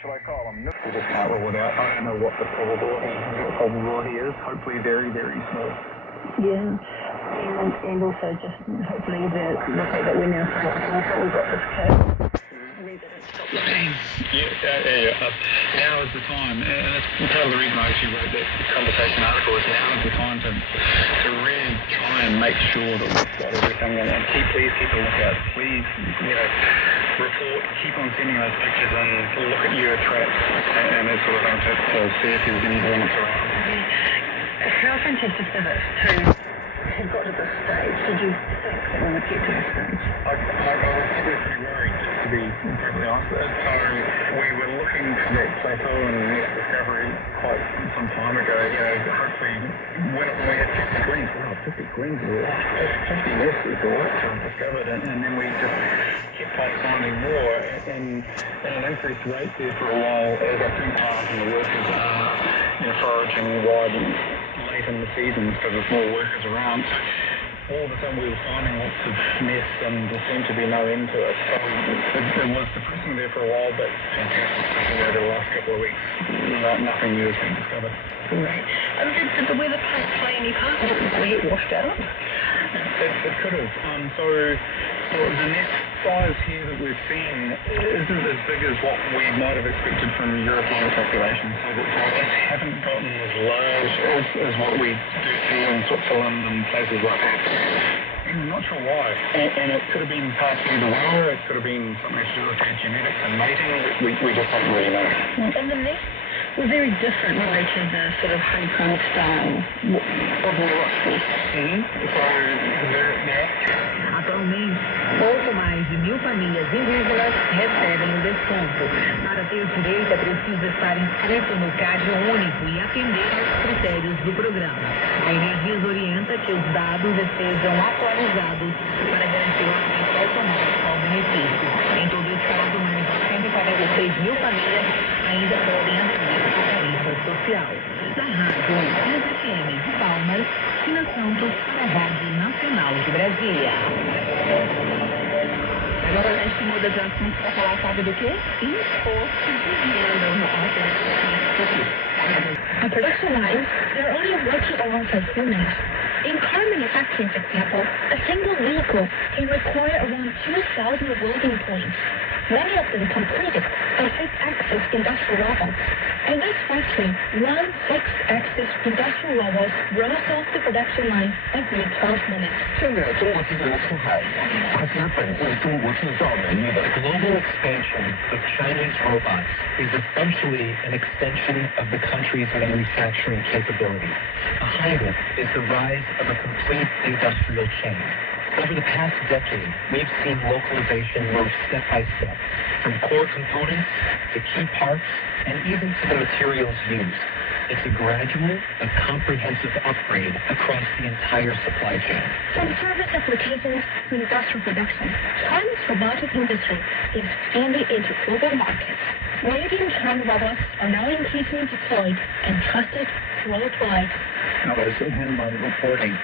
Shall I call him? We just can't rule it out. I don't know what the probability is. Hopefully very, very small. Yeah. And also just hopefully the fact that we're now we've got this kit. Now is the time, and that's part of the reason I actually wrote that conversation article. Is now is the time to really try and make sure that we've got everything, and please keep a lookout. Please, report, keep on sending those pictures, and look at your traps and that sort of thing to see if there's any warrants around. How fantastic is it to have got to this stage? Did you think that we would get to this stage? I was probably pretty worried, to be perfectly honest. So we were looking for that plateau and net discovery quite some time ago. Hopefully when we had 50 greens, 50 greens is a lot. 50 less is a lot to have discovered, and then we just kept finding more and an increased rate there for a while as I think and the workers are foraging wide and late in the season because there's more workers around. All of a sudden we were finding lots of nests and there seemed to be no end to it. So it was depressing there for a while, but fantastic over the last couple of weeks. Nothing new has been discovered. Right. Did the weather play any part? Did we get washed out? It could have. So the nest size here that we've seen isn't as big as what we might have expected from European populations. So they haven't gotten as large as what we do see in Switzerland and places like that. I'm not sure why. And it could have been partially the weather, it could have been something to do with their genetics and mating. We just don't really know. And the nests were very different to the sort of honeycomb style of the rock. So Atualmente, pouco mais de 1.000 famílias indígenas recebem o desconto. Para ter direito, é preciso estar inscrito no CAD único e atender aos critérios do programa. A Energias orienta que os dados estejam atualizados para garantir o acesso automático ao benefício. Em todo o estado, mais de 146.000 famílias ainda podem assumir a tarifa social. Da Rádio SFM de Palmas, Tina Santos para a Rádio Nacional de Brasília. Agora a gente muda de assunto para falar, sabe do quê? Imposto de renda no On production lines, there are only working alongside humans. In car manufacturing, for example, a single vehicle can require around 2,000 welding points. Many of them completed a 6-axis industrial robot. In this factory, one 6-axis industrial robot rolls off the production line every 12 minutes. 现在中国机器人出海，它其实本为中国制造能力的。The global expansion of Chinese robots is essentially an extension of the country's manufacturing capabilities. Behind it is the rise of a complete industrial chain. Over the past decade, we've seen localization move step by step, from core components to key parts, and even to the materials used. It's a gradual but comprehensive upgrade across the entire supply chain. From service applications to industrial production, China's robotic industry is expanding into global markets. Medium-term robots are now increasingly deployed and trusted worldwide. Now, as headline reporting,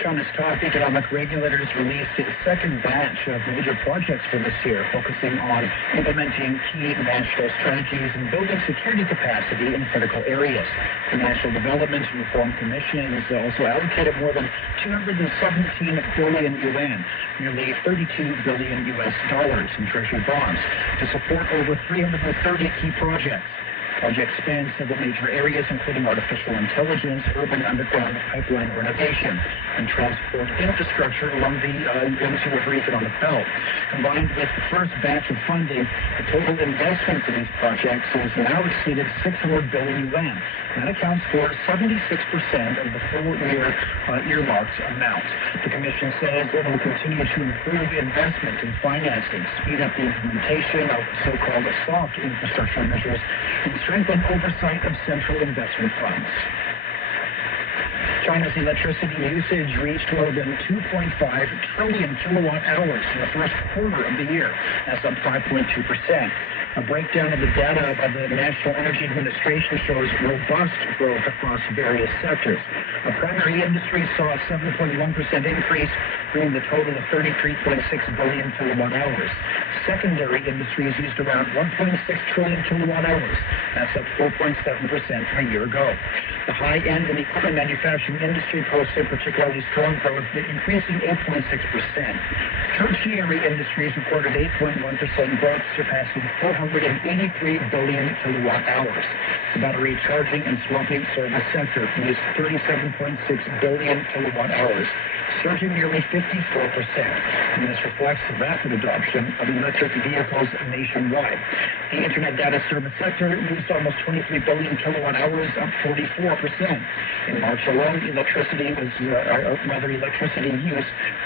China's top economic regulators released its second batch of major projects for this year, focusing on implementing key national strategies and building security capacity in critical areas. The National Development and Reform Commission has also allocated more than 217 billion yuan, nearly $32 billion in treasury bonds, to support over 330 key projects. Projects span several major areas, including artificial intelligence, urban underground pipeline renovation, and transport infrastructure along the Yangtze River region on the belt. Combined with the first batch of funding, the total investment in these projects has now exceeded 600 billion yuan. That accounts for 76% of the full-year earmarked amount. The Commission says it will continue to improve investment and financing, speed up the implementation of so-called soft infrastructure measures, and strengthen oversight of central investment funds. China's electricity usage reached more than 2.5 trillion kilowatt hours in the first quarter of the year. That's up 5.2%. A breakdown of the data by the National Energy Administration shows robust growth across various sectors. Primary industry saw a 7.1% increase, bringing the total to 33.6 billion kilowatt hours. Secondary industries used around 1.6 trillion kilowatt hours. That's up 4.7% from a year ago. The high-end and equipment manufacturing industry posted particularly strong growth, increasing 8.6%. Tertiary industries recorded 8.1% growth, surpassing 483 billion kilowatt hours. The battery charging and swapping service sector used 37.6 billion kilowatt hours, surging nearly 54%. And this reflects the rapid adoption of electric vehicles nationwide. The internet data service sector used almost 23 billion kilowatt hours, up 44%. In March alone, electricity use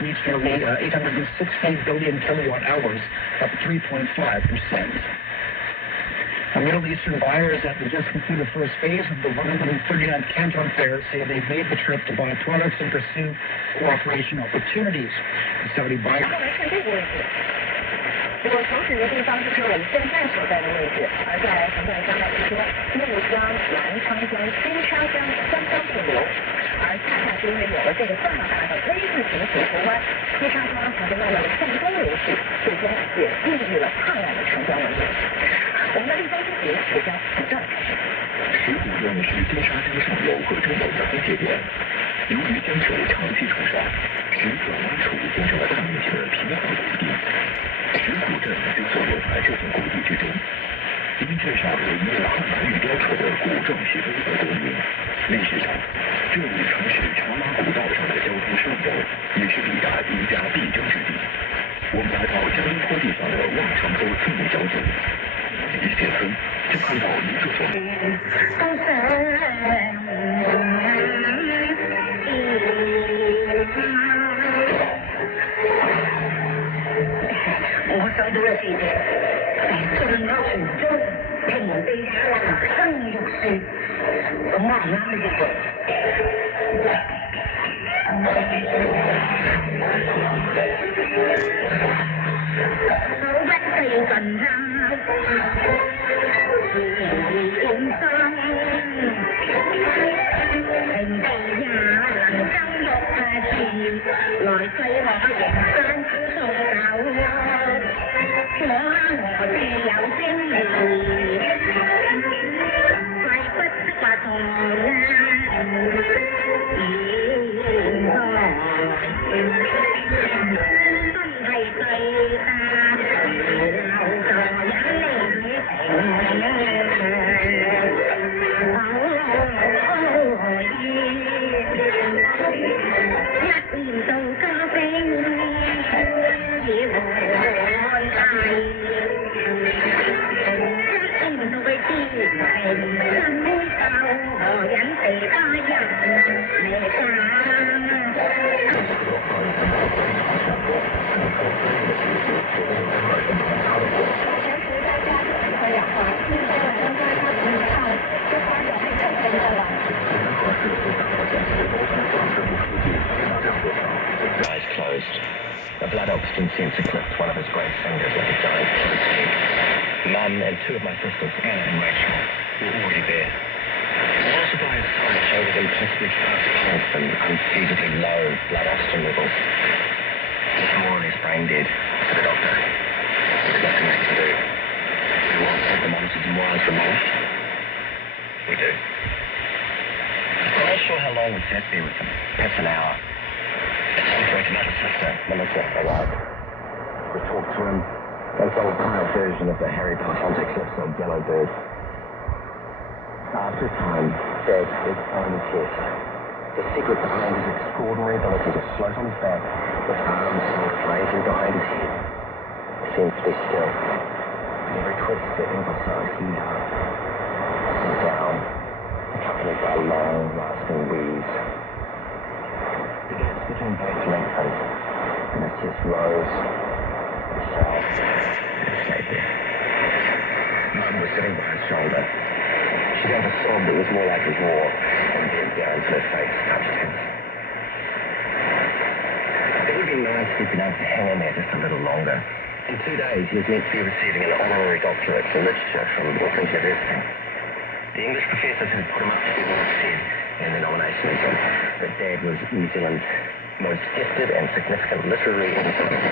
reached nearly 860 billion kilowatt hours, up 3.5%. Middle Eastern buyers at the just completed first phase of the 139th Canton Fair say they've made the trip to buy products and pursue cooperation opportunities. The Saudi buyers. 我所指的地方就是我们现在所在的位置，而在横断山脉之中，内江、澜沧江、金沙江相相并流，而恰恰是因为有了这个这么大的 V 字形水湖湾，金沙江才会慢慢的向东流去，最终也孕育了灿烂的长江文明。我们的立江之旅也将从这儿开始。石湖镇是金沙江上游和中游的分界点，由于江水长期冲刷，使转弯处形成了大面积的平缓谷地。石湖镇就坐落在这片谷地之中，因镇上有一个汉白玉雕刻的古壮皮碑而得名。历史上，这里曾是长马古道上的交通枢纽，也是抵达兵家必争之地。我们来到江阴坡地上的望长沟村民小组，一进村就看到一处所。我想到嘅事情，進咗船中，平地下人生玉樹，咁啱唔啱呢個？手不四近他，見生，平地也能生玉樹，來世我仍山苦送舊。我自有精義，貴不識話同真係最大，留助引領旅程，一年到家兵。Eyes closed. The blood oxygen seemed to clip one of his great fingers like a giant protein. Mum and two of my sisters, Anna and Rachel, were already there. Also by his side showed an impossibly fast pulse and unfeasibly low blood oxygen levels. He's more or less brain dead, said the doctor. There's nothing left to do. We will take the monitors and wires removed. We do. I'm not sure how long we sat there with him. Perhaps an hour. At some point, another sister, Melissa, arrived. We talked to him. That's old pirate version of the Harry Potter eclipse on Yellow Bird. After time, Dad his own chest. The secret behind his extraordinary ability to float on his back with arms held lazily behind his head. He seems to be still. Every twist that emphasized heat up and down, accompanied by long, lasting wheeze. The gaps between both lengthened, and his chest rose and fell and stayed there. Mum was sitting by his shoulder. She She gave a sob that was more like a roar and bent down till her face touched him. It would be nice if he'd been able to hang in there just a little longer. In 2 days, he was meant to be receiving an honorary doctorate for literature from Auckland University. The English professors who put him up to be all said in the nomination exam that Dad was New Zealand's most gifted and significant literary influence.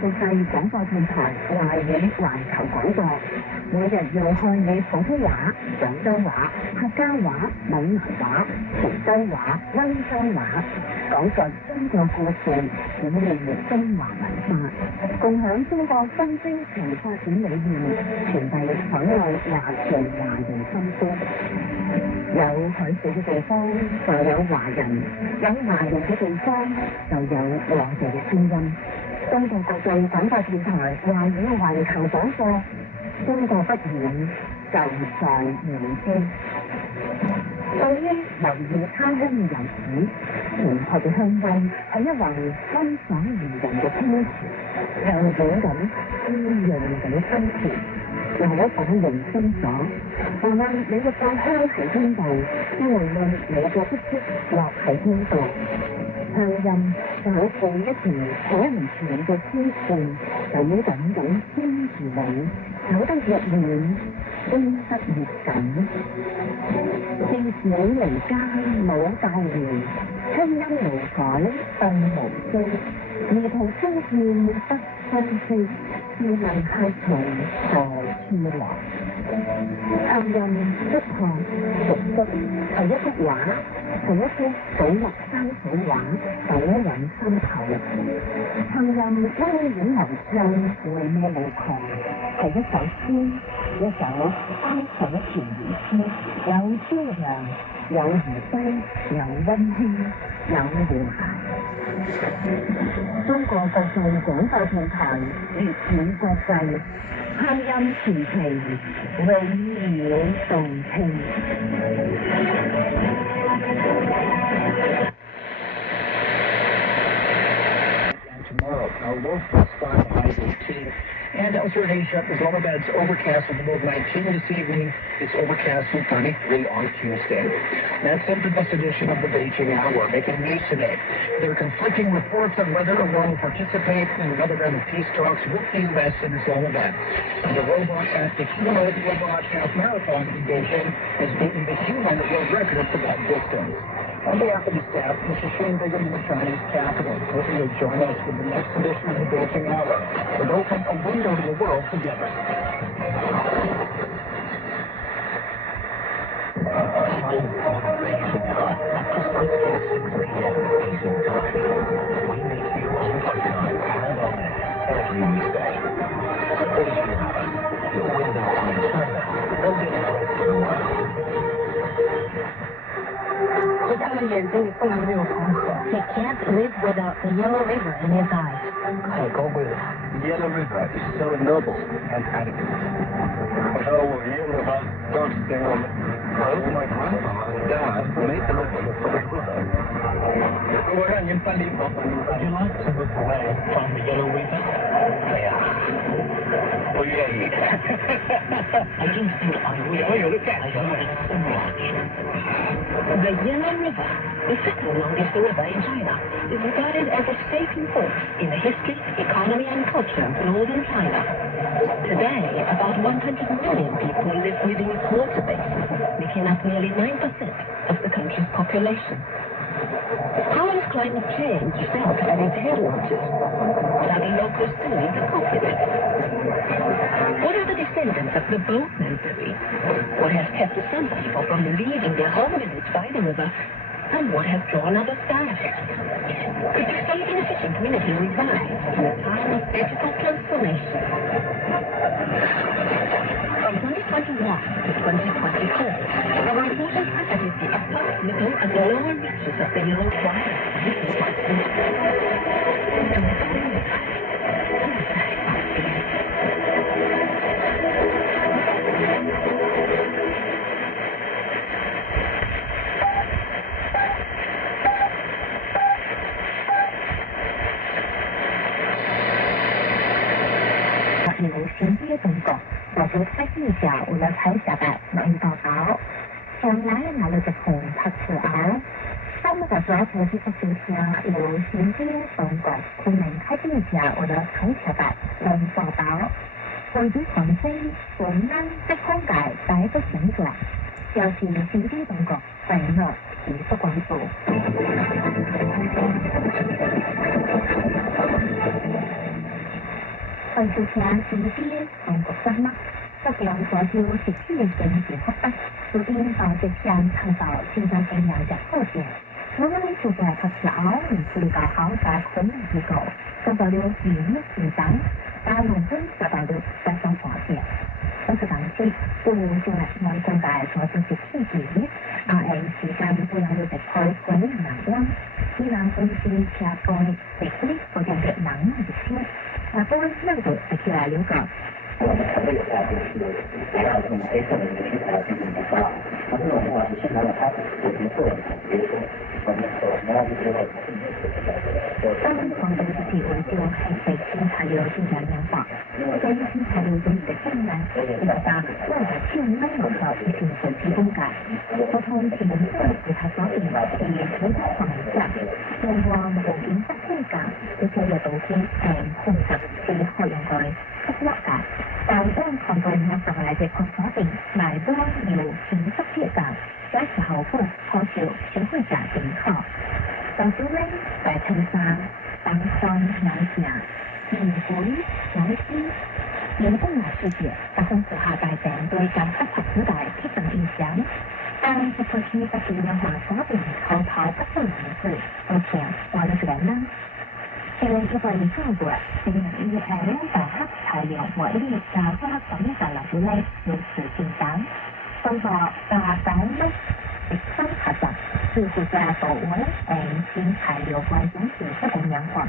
國際廣播電台華語環球廣播，每日用漢語普通話、廣州話、客家話、閩南話、潮州話、溫州話，講述中國故事，演繹中華文化，共享中國新征程發展理念，傳遞海外華僑華人心聲。有海水嘅地方就有華人，有華人嘅地方就有我哋嘅聲音。中國國際廣播電台華語環球廣播，中國不遠，就在眼睛。對於留意他鄉嘅遊子，淳樸嘅香味係一環溫爽宜人嘅清泉，向景咁滋潤嘅心田。有一種用心所，無論你嘅故鄉喺邊度，無論你嘅足跡落喺邊度，鄉音就好似一條可唔斷嘅絲線，緊緊咁牽住你，走得越遠，牽得越緊。正是你離家冇帶回，鄉音無改動無聲，如同春燕不相識，試問客從何處來？鄉音質樸熟悉，係一幅畫，係一幅水墨山水畫，第一引心頭。鄉音溫婉流暢，回味無窮，係一首詩，一首哀愁甜言詩，有朝陽，有餘暉，有溫馨，有和諧。中國國際廣播電台粵語國際，鄉音傳奇，永遠動聽。Tomorrow, our local spot high 18. And elsewhere in Asia, Islamabad's overcast with a low of 19 this evening. It's overcast with 33 on Tuesday. That's it for this edition of the Beijing Hour. Making news today, there are conflicting reports on whether Iran will participate in another round of peace talks with the U.S. in Islamabad. The humanoid robot half marathon in Beijing has beaten the human world record for that distance. On behalf of the staff, Mr. Shane Bigham in the Chinese capital, hoping you'll join us for the next edition of the Beijing Hour and open a window to the world together. Every weekday. Beijing Hour, your window on China, and the rest of the world. He can't live without the Yellow River in his eyes. The Yellow River is so noble and elegant. My grandpa and dad made the river look like a river. Would you like to move away from the Yellow River? Oh, yeah. I don't think I will. I love it so much. The Yellow River, the second longest river in China, is regarded as a staple force in the history, economy and culture of northern China. Today, about 100 million people live within its water basin, making up nearly 9% of the country's population. How is climate change felt at its headwaters? What are the locals doing to cope with it? What are the descendants of the boatmen doing? What has kept some people from leaving their home village by the river? And what has drawn others back? Could the state-inefficient community revive in a time of digital transformation? From 2021 to 2024, our reporters visited the upper, middle, and lower reaches of the Yellow Water.有衔接中国，我就开始一下为了拍下来录音报道。将来拿了这空拍摄啊，咱们在抓头几个秋天有衔接中国，可能开始一下为了拍下来录音报道。为咗创新，我们在空界带着现状，表示衔接中国，为我持续关注。回首前前啲中國新啦，質量所要實施嘅政治黑白，如今到這天看到現在這樣的破解，我們就在拍攝後面處理到好在空嘅機構，受到了嚴厲競爭，但農村受到了不相發現。當時當時，不如就來我們公開所進行提議，RM 時間不讓到直開管理能量，以讓公司下個直力或者嘅能力嘅先。那作为任何的起来流感，我们团队有在就是围绕这种黑色的一个题材进行研发。那这种的话是现场的它有什么作用？比如说我们要去知道当黄豆是提供就黑色新材料进行研发，在新材料中的困难，一个大为了就没有到一定的提供感，沟通提供者与他所定的也是方向，通过模型发现感，这些也都是控制是可用來吸納嘅，但當看到我上來嘅確鎖定，埋多要顯示貼嘅，有時候會可少小會假警告。到時呢，在thân上當方來講，面會來知，有不拿世界，但同時下大整對การพัฒนาได้ที่เป็น影響。但是過去不是要話鎖定口頭不分名字，而且話了個呢。因為一個研究過，成人以大黑材料和一啲就黑咁嘅材料之類，有時競爭。通過大膽的直身合作，就是在保護新材料關鍵是不同樣化。